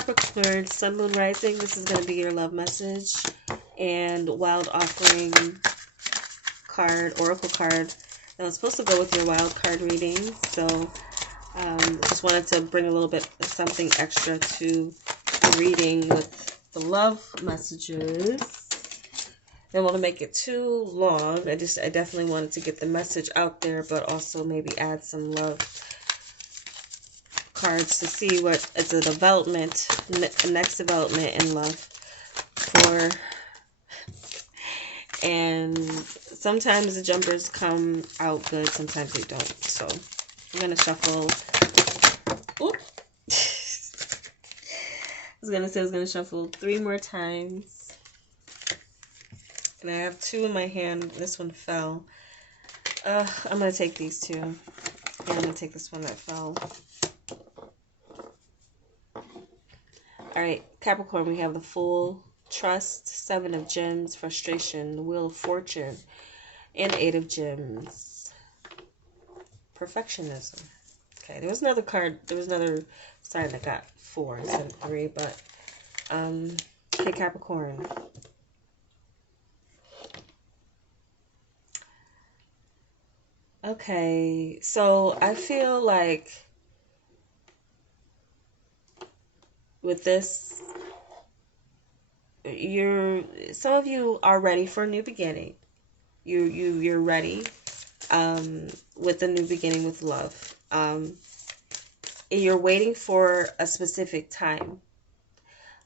Capricorn, Sun, Moon, Rising. This is going to be your love message and wild offering card, oracle card that was supposed to go with your wild card reading. So just wanted to bring a little bit of something extra to the reading with the love messages. Don't want to make it too long. I definitely wanted to get the message out there, but also maybe add some love cards to see what is a development, next development in love for. And sometimes the jumpers come out good, sometimes they don't. So I'm gonna shuffle. Oop. I was gonna shuffle 3 more times. And I have 2 in my hand. This one fell. I'm gonna take these 2. And I'm gonna take this one that fell. Alright, Capricorn, we have the Fool, Trust, 7 of Gems, Frustration, the Wheel of Fortune, and 8 of Gems. Perfectionism. Okay, there was another sign that got 4 instead of 3, but okay, Capricorn. Okay, so I feel like with this, some of you are ready for a new beginning. You're ready with a new beginning with love. You're waiting for a specific time,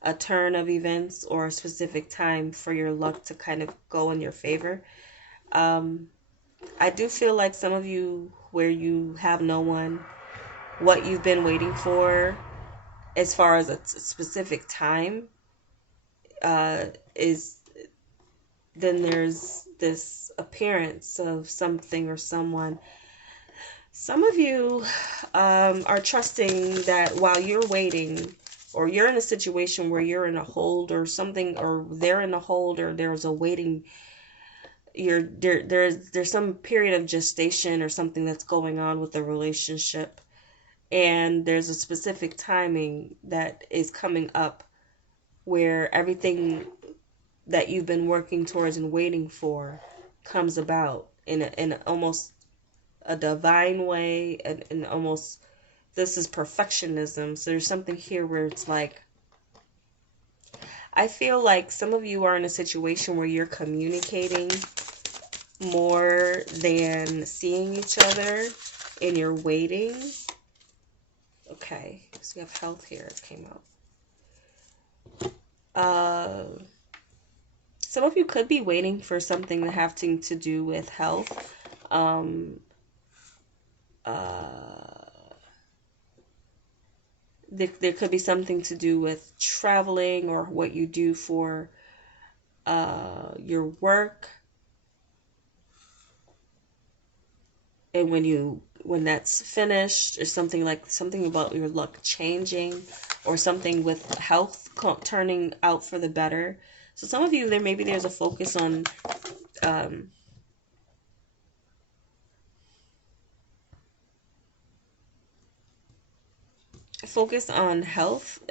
a turn of events, or a specific time for your luck to kind of go in your favor. I do feel like some of you, where you have no one, what you've been waiting for as far as a specific time is, then there's this appearance of something or someone. Some of you are trusting that while you're waiting, or you're in a situation where you're in a hold or something, or they're in a hold, or there's a waiting, there's some period of gestation or something that's going on with the relationship, and there's a specific timing that is coming up where everything that you've been working towards and waiting for comes about in almost a divine way, and almost, this is perfectionism. So there's something here where it's like, I feel like some of you are in a situation where you're communicating more than seeing each other, and you're waiting. Okay, so we have health here. It came out. Some of you could be waiting for something having to do with health. There could be something to do with traveling, or what you do for your work. And when that's finished, or something about your luck changing, or something with health turning out for the better. So some of you, there's a focus on health.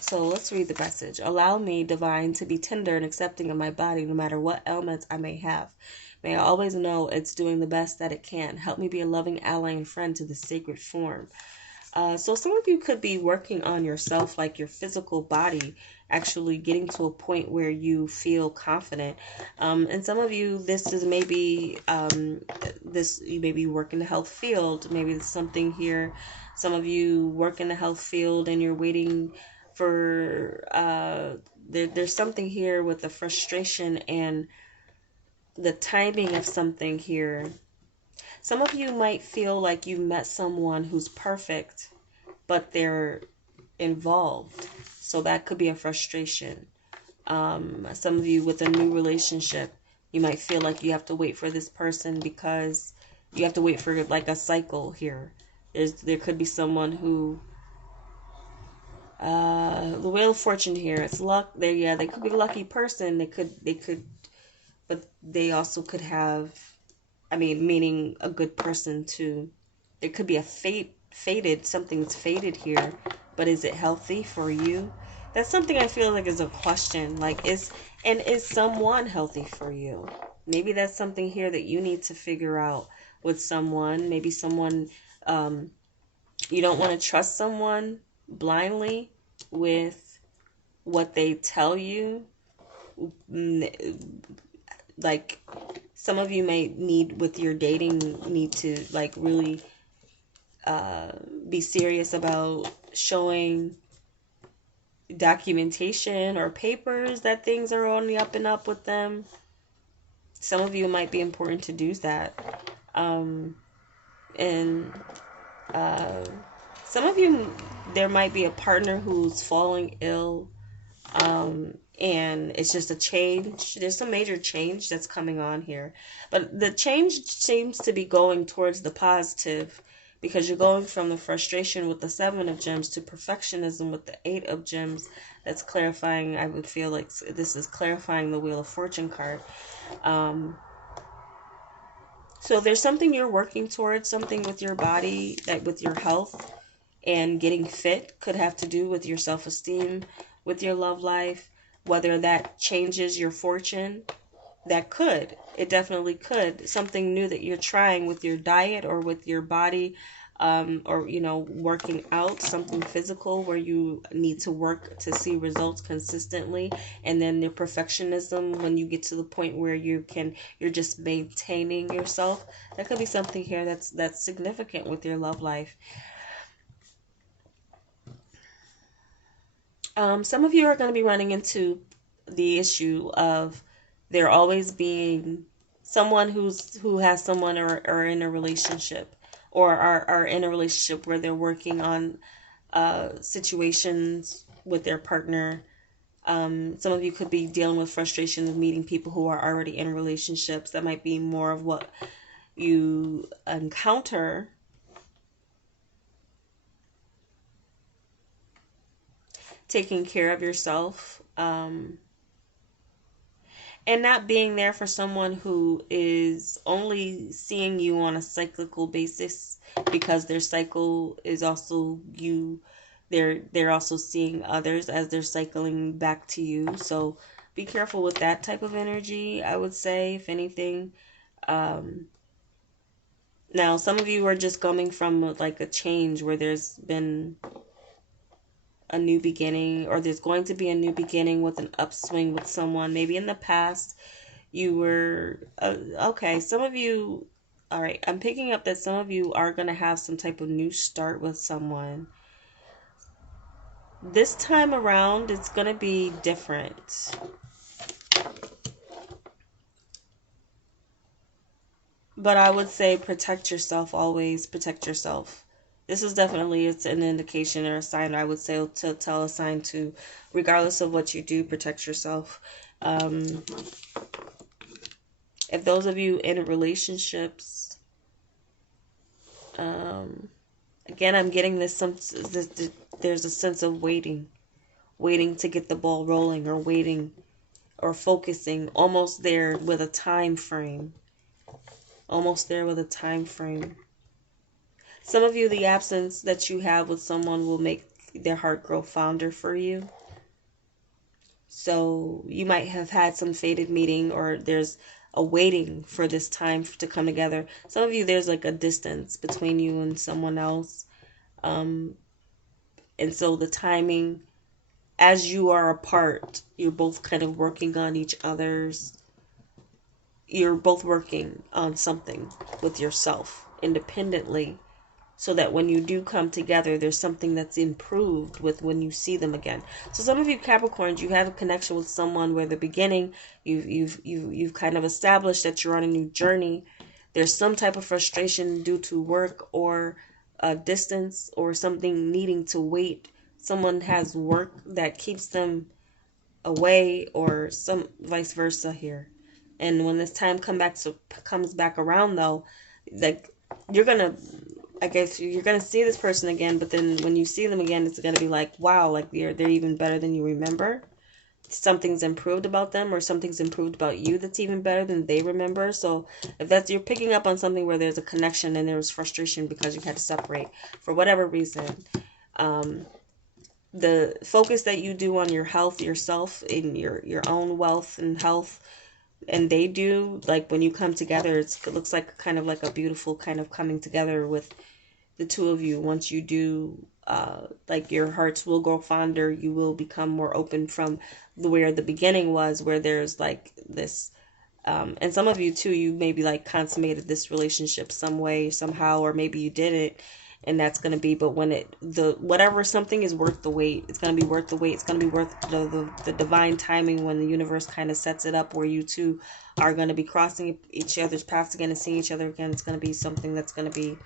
So let's read the message. Allow me, divine, to be tender and accepting of my body, no matter what ailments I may have. May I always know it's doing the best that it can. Help me be a loving ally and friend to the sacred form. So some of you could be working on yourself, like your physical body, actually getting to a point where you feel confident. And some of you, this is maybe, you maybe work in the health field. Maybe there's something here. Some of you work in the health field and you're waiting for, there's something here with the frustration and the timing of something here. Some of you might feel like you met someone who's perfect, but they're involved. So that could be a frustration. Some of you with a new relationship, you might feel like you have to wait for this person because you have to wait for like a cycle here. There could be someone who, the Wheel of Fortune here, it's luck. They could be a lucky person. They could, but they also could have, meaning a good person too. There could be a something that's fated here, but is it healthy for you? That's something I feel like is a question. Like, is someone healthy for you? Maybe that's something here that you need to figure out with someone. Maybe someone, you don't want to trust someone blindly with what they tell you. Like, some of you may need, with your dating, need to like really be serious about showing documentation or papers that things are on the up and up with them. Some of you might be important to do that. And some of you, there might be a partner who's falling ill, and it's just a change. There's some major change that's coming on here. But the change seems to be going towards the positive, because you're going from the frustration with the 7 of Gems to perfectionism with the 8 of Gems. That's clarifying. I would feel like this is clarifying the Wheel of Fortune card. So there's something you're working towards, something with your body, that with your health and getting fit, could have to do with your self-esteem, with your love life, whether that changes your fortune. That could. It definitely could. Something new that you're trying with your diet or with your body, or, working out, something physical where you need to work to see results consistently. And then the perfectionism, when you get to the point where you're just maintaining yourself. That could be something here that's significant with your love life. Some of you are going to be running into the issue of there always being someone who has someone or in a relationship, or are in a relationship where they're working on situations with their partner. Some of you could be dealing with frustration of meeting people who are already in relationships. That might be more of what you encounter. Taking care of yourself, and not being there for someone who is only seeing you on a cyclical basis, because their cycle is also you. They're also seeing others as they're cycling back to you. So be careful with that type of energy, I would say, if anything. Now, some of you are just coming from like a change where there's been a new beginning, or there's going to be a new beginning with an upswing with someone. Maybe in the past you were okay, some of you, all right, I'm picking up that some of you are going to have some type of new start with someone. This time around it's going to be different. But I would say protect yourself, always protect yourself. This is definitely, it's an indication or a sign, I would say, to tell a sign to, regardless of what you do, protect yourself. If those of you in relationships, again, I'm getting this there's a sense of waiting to get the ball rolling, or waiting or focusing, almost there with a time frame. Some of you, the absence that you have with someone will make their heart grow fonder for you. So you might have had some fated meeting, or there's a waiting for this time to come together. Some of you, there's like a distance between you and someone else. And so the timing, as you are apart, you're both kind of working on each other's. You're both working on something with yourself independently, so that when you do come together, there's something that's improved with when you see them again. So some of you Capricorns, you have a connection with someone where the beginning, you've kind of established that you're on a new journey. There's some type of frustration due to work, or distance, or something needing to wait. Someone has work that keeps them away, or some vice versa here. And when this time comes back around, though, like, you're gonna see this person again, but then when you see them again, it's gonna be like, wow, like they're even better than you remember. Something's improved about them, or something's improved about you that's even better than they remember. So if you're picking up on something where there's a connection and there was frustration because you had to separate for whatever reason, the focus that you do on your health, yourself, in your own wealth and health, and they do, like when you come together, it looks like kind of like a beautiful kind of coming together with the two of you. Once you do, like your hearts will grow fonder, you will become more open from where the beginning was, where there's like this, and some of you too, you maybe like consummated this relationship some way, somehow, or maybe you didn't, and that's going to be, but when whatever, something is worth the wait, it's going to be worth the wait. It's going to be worth the divine timing, when the universe kind of sets it up where you two are going to be crossing each other's paths again and seeing each other again. It's going to be something that's going to be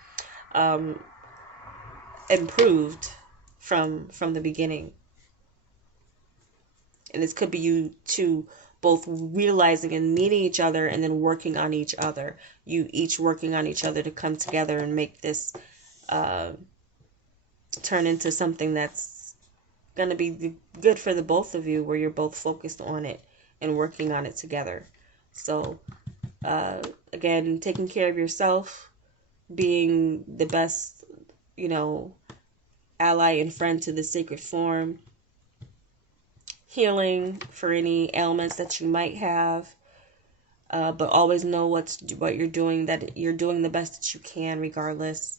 improved from the beginning. And this could be you two both realizing and meeting each other, and then working on each other. You each working on each other to come together and make this turn into something that's going to be good for the both of you, where you're both focused on it and working on it together. So again, taking care of yourself, being the best, ally and friend to the sacred form, healing for any ailments that you might have, but always know what you're doing, that you're doing the best that you can regardless.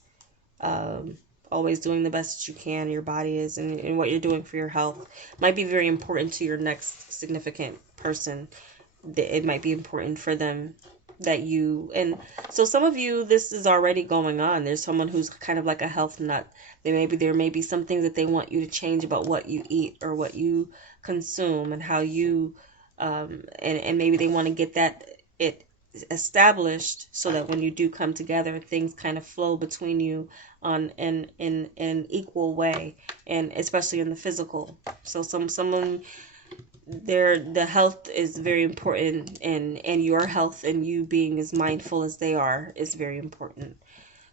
Always doing the best that you can, your body is, and what you're doing for your health might be very important to your next significant person. It might be important for them that you, and so some of you, this is already going on. There's someone who's kind of like a health nut. There may be some things that they want you to change about what you eat or what you consume and how you, and maybe they want to get it established, so that when you do come together, things kind of flow between you on in an equal way, and especially in the physical. So someone, the health is very important, and your health and you being as mindful as they are is very important.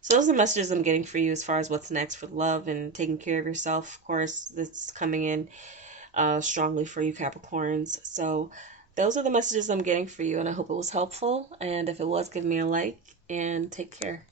So those are the messages I'm getting for you as far as what's next for love and taking care of yourself. Of course, that's coming in strongly for you Capricorns. So those are the messages I'm getting for you, and I hope it was helpful. And if it was, give me a like and take care.